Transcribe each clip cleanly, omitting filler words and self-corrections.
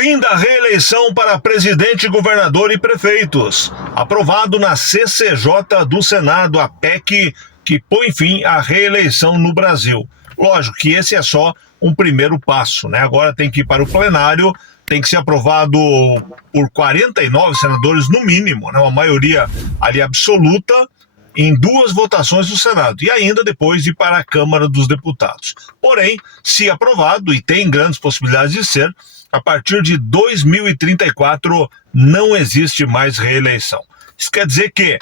Fim da reeleição para presidente, governador e prefeitos. Aprovado na CCJ do Senado a PEC que põe fim à reeleição no Brasil. Lógico que esse é só um primeiro passo, né? Agora tem que ir para o plenário, tem que ser aprovado por 49 senadores no mínimo, né? Uma maioria ali absoluta, em 2 votações do Senado, e ainda depois ir para a Câmara dos Deputados. Porém, se aprovado, e tem grandes possibilidades de ser, a partir de 2034 não existe mais reeleição. Isso quer dizer que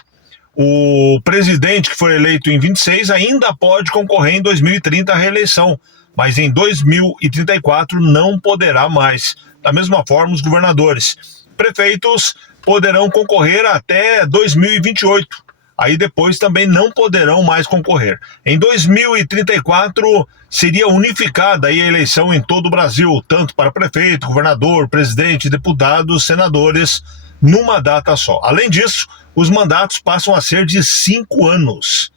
o presidente que foi eleito em 26 ainda pode concorrer em 2030 à reeleição, mas em 2034 não poderá mais. Da mesma forma, os governadores. Prefeitos poderão concorrer até 2028. Aí depois também não poderão mais concorrer. Em 2034 seria unificada aí a eleição em todo o Brasil, tanto para prefeito, governador, presidente, deputados, senadores, numa data só. Além disso, os mandatos passam a ser de 5 anos.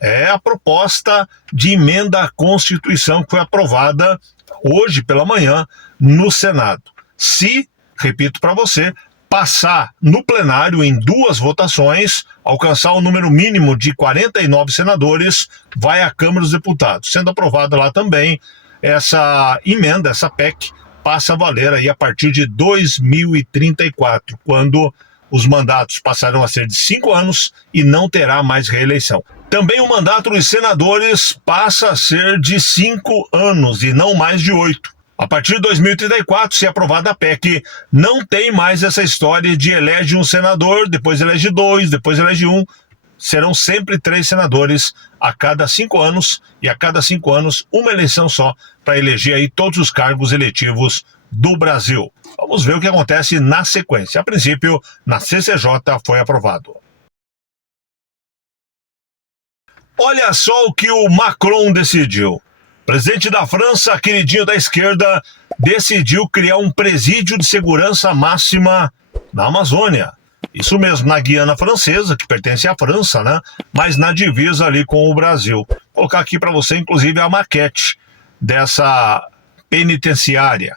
É a proposta de emenda à Constituição que foi aprovada hoje pela manhã no Senado. Se, repito para você, passar no plenário em 2 votações, alcançar o número mínimo de 49 senadores, vai à Câmara dos Deputados. Sendo aprovada lá também, essa emenda, essa PEC, passa a valer aí a partir de 2034, quando os mandatos passarão a ser de 5 anos e não terá mais reeleição. Também o mandato dos senadores passa a ser de 5 anos e não mais de 8. A partir de 2034, se aprovada a PEC, não tem mais essa história de elege um senador, depois elege 2, depois elege 1. Serão sempre 3 senadores a cada 5 anos, e a cada 5 anos uma eleição só para eleger aí todos os cargos eletivos do Brasil. Vamos ver o que acontece na sequência. A princípio, na CCJ foi aprovado. Olha só o que o Macron decidiu. Presidente da França, queridinho da esquerda, decidiu criar um presídio de segurança máxima na Amazônia. Isso mesmo, na Guiana Francesa, que pertence à França, né? Mas na divisa ali com o Brasil. Vou colocar aqui para você, inclusive, a maquete dessa penitenciária.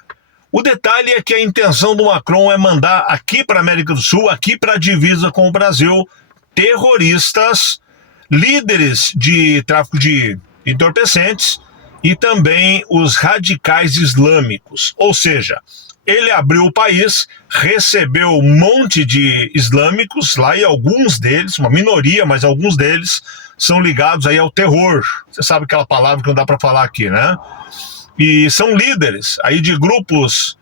O detalhe é que a intenção do Macron é mandar aqui para a América do Sul, aqui para a divisa com o Brasil, terroristas, líderes de tráfico de entorpecentes, e também os radicais islâmicos. Ou seja, ele abriu o país, recebeu um monte de islâmicos lá, e alguns deles, uma minoria, mas alguns deles são ligados aí ao terror. Você sabe aquela palavra que não dá para falar aqui, né? E são líderes aí de grupos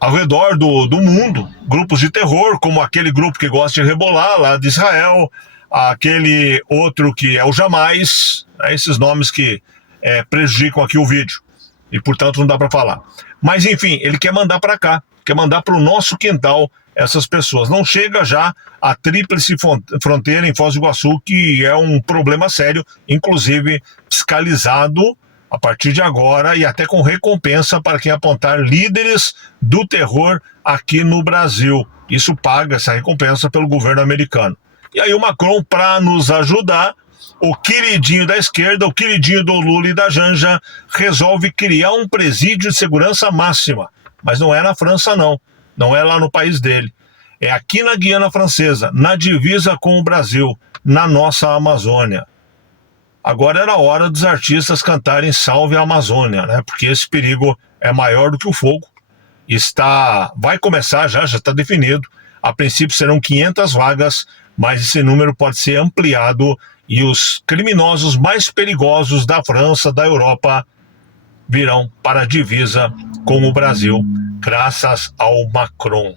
ao redor do mundo, grupos de terror, como aquele grupo que gosta de rebolar lá de Israel, aquele outro que é o Jamás, né? Esses nomes que prejudicam aqui o vídeo e, portanto, não dá para falar. Mas, enfim, ele quer mandar para cá, quer mandar para o nosso quintal essas pessoas. Não chega já a tríplice fronteira em Foz do Iguaçu, que é um problema sério, inclusive fiscalizado a partir de agora e até com recompensa para quem apontar líderes do terror aqui no Brasil. Isso paga essa recompensa pelo governo americano. E aí o Macron, para nos ajudar, o queridinho da esquerda, o queridinho do Lula e da Janja, resolve criar um presídio de segurança máxima. Mas não é na França, não. Não é lá no país dele. É aqui na Guiana Francesa, na divisa com o Brasil, na nossa Amazônia. Agora era hora dos artistas cantarem Salve a Amazônia, né? Porque esse perigo é maior do que o fogo. Vai começar já está definido. A princípio serão 500 vagas, mas esse número pode ser ampliado e os criminosos mais perigosos da França, da Europa, virão para a divisa com o Brasil, graças ao Macron.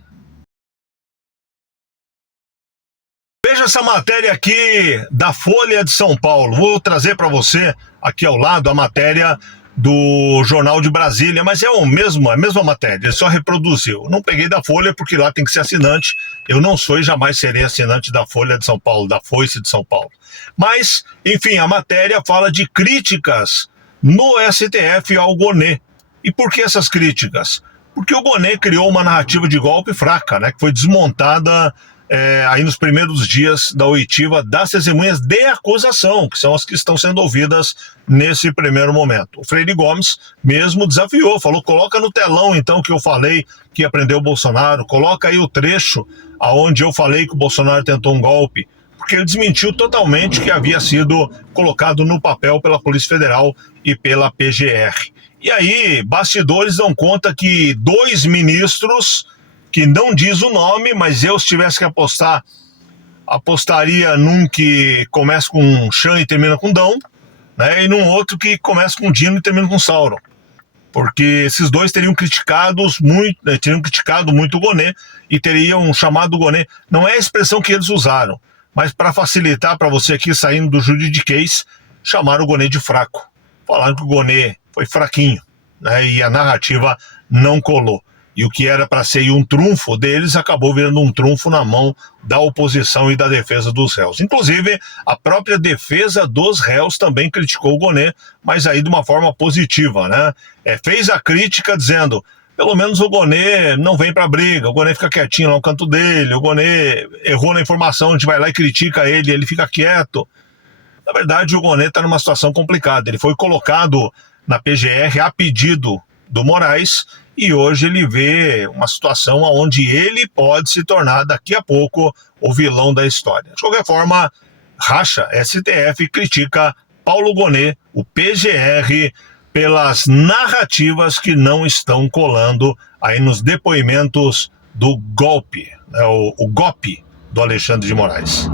Veja essa matéria aqui da Folha de São Paulo. Vou trazer para você aqui ao lado a matéria do Jornal de Brasília, mas é a mesma matéria, ele só reproduziu. Não peguei da Folha porque lá tem que ser assinante. Eu não sou e jamais serei assinante da Folha de São Paulo, da Foice de São Paulo. Mas, enfim, a matéria fala de críticas no STF ao Gonê. E por que essas críticas? Porque o Gonê criou uma narrativa de golpe fraca, né, que foi desmontada aí nos primeiros dias da oitiva das testemunhas de acusação, que são as que estão sendo ouvidas nesse primeiro momento. O Freire Gomes mesmo desafiou, falou, coloca no telão então que eu falei que ia prender o Bolsonaro, coloca aí o trecho aonde eu falei que o Bolsonaro tentou um golpe, porque ele desmentiu totalmente que havia sido colocado no papel pela Polícia Federal e pela PGR. E aí, bastidores dão conta que 2 ministros, que não diz o nome, mas eu, se tivesse que apostar, apostaria num que começa com Chan e termina com Dão, né, e num outro que começa com Dino e termina com Sauron. Porque esses dois teriam criticado muito o Gonê e teriam chamado o Gonê, não é a expressão que eles usaram, mas para facilitar para você aqui saindo do juridiquês, chamaram o Gonê de fraco. Falaram que o Gonê foi fraquinho, né, e a narrativa não colou. E o que era para ser um trunfo deles acabou virando um trunfo na mão da oposição e da defesa dos réus. Inclusive, a própria defesa dos réus também criticou o Gonê, mas aí de uma forma positiva, né? Fez a crítica dizendo, pelo menos o Gonê não vem para briga, o Gonê fica quietinho lá no canto dele, o Gonê errou na informação, a gente vai lá e critica ele, ele fica quieto. Na verdade, o Gonê está numa situação complicada. Ele foi colocado na PGR a pedido do Moraes, e hoje ele vê uma situação onde ele pode se tornar daqui a pouco o vilão da história. De qualquer forma, racha, STF critica Paulo Gonê, o PGR, pelas narrativas que não estão colando aí nos depoimentos do golpe, né, o golpe do Alexandre de Moraes.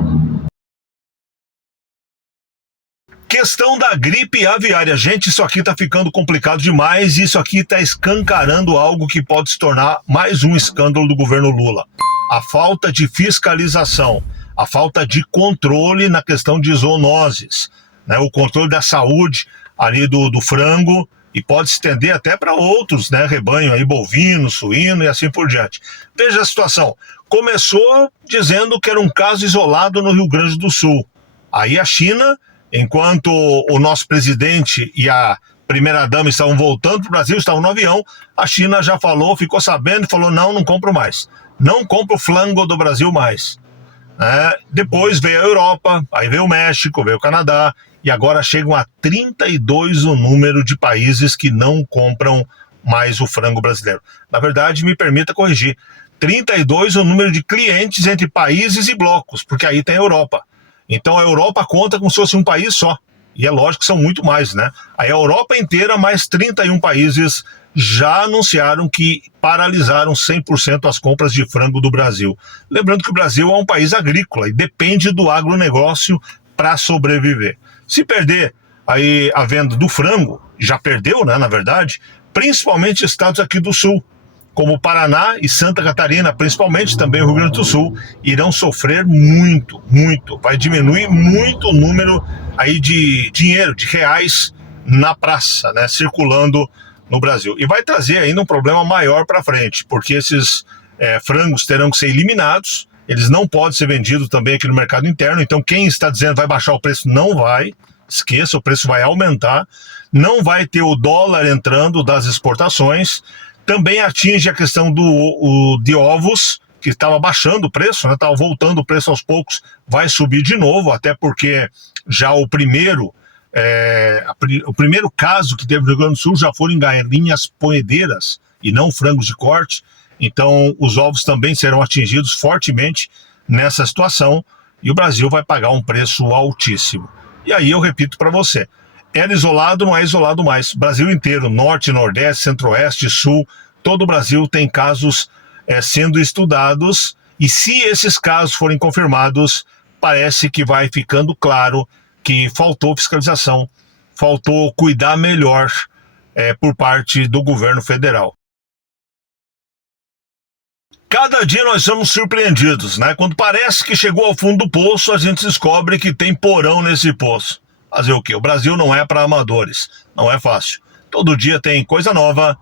Questão da gripe aviária. Gente, isso aqui tá ficando complicado demais e isso aqui tá escancarando algo que pode se tornar mais um escândalo do governo Lula. A falta de fiscalização, a falta de controle na questão de zoonoses, né? O controle da saúde ali do frango e pode se estender até para outros, né? Rebanho aí bovino, suíno e assim por diante. Veja a situação. Começou dizendo que era um caso isolado no Rio Grande do Sul. Aí a China, enquanto o nosso presidente e a primeira-dama estavam voltando para o Brasil, estavam no avião, a China já falou, ficou sabendo e falou, não compro mais. Não compro flango do Brasil mais. Depois veio a Europa, aí veio o México, veio o Canadá, e agora chegam a 32 o número de países que não compram mais o frango brasileiro. Na verdade, me permita corrigir, 32 o número de clientes entre países e blocos, porque aí tem a Europa. Então a Europa conta como se fosse um país só. E é lógico que são muito mais, né? Aí a Europa inteira, mais 31 países já anunciaram que paralisaram 100% as compras de frango do Brasil. Lembrando que o Brasil é um país agrícola e depende do agronegócio para sobreviver. Se perder aí a venda do frango, já perdeu, né, na verdade, principalmente estados aqui do Sul, como Paraná e Santa Catarina, principalmente também o Rio Grande do Sul, irão sofrer muito. Vai diminuir muito o número aí de dinheiro, de reais na praça, né, circulando no Brasil. E vai trazer ainda um problema maior para frente, porque esses frangos terão que ser eliminados, eles não podem ser vendidos também aqui no mercado interno, então quem está dizendo vai baixar o preço não vai, esqueça, o preço vai aumentar, não vai ter o dólar entrando das exportações. Também atinge a questão de ovos, que estava baixando o preço, né? Estava voltando o preço aos poucos, vai subir de novo, até porque já o primeiro caso que teve no Rio Grande do Sul já foram em galinhas poedeiras e não frangos de corte, então os ovos também serão atingidos fortemente nessa situação e o Brasil vai pagar um preço altíssimo. E aí eu repito para você, era isolado, não é isolado mais. Brasil inteiro, norte, nordeste, centro-oeste, sul, todo o Brasil tem casos sendo estudados e se esses casos forem confirmados, parece que vai ficando claro que faltou fiscalização, faltou cuidar melhor por parte do governo federal. Cada dia nós somos surpreendidos, né? Quando parece que chegou ao fundo do poço, a gente descobre que tem porão nesse poço. Fazer o quê? O Brasil não é para amadores, não é fácil. Todo dia tem coisa nova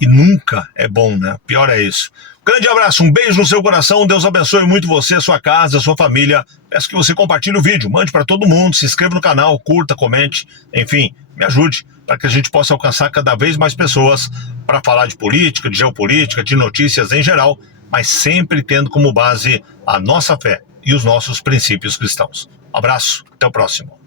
e nunca é bom, né? Pior é isso. Grande abraço, um beijo no seu coração, Deus abençoe muito você, sua casa, sua família. Peço que você compartilhe o vídeo, mande para todo mundo, se inscreva no canal, curta, comente, enfim, me ajude para que a gente possa alcançar cada vez mais pessoas para falar de política, de geopolítica, de notícias em geral, mas sempre tendo como base a nossa fé e os nossos princípios cristãos. Um abraço, até o próximo.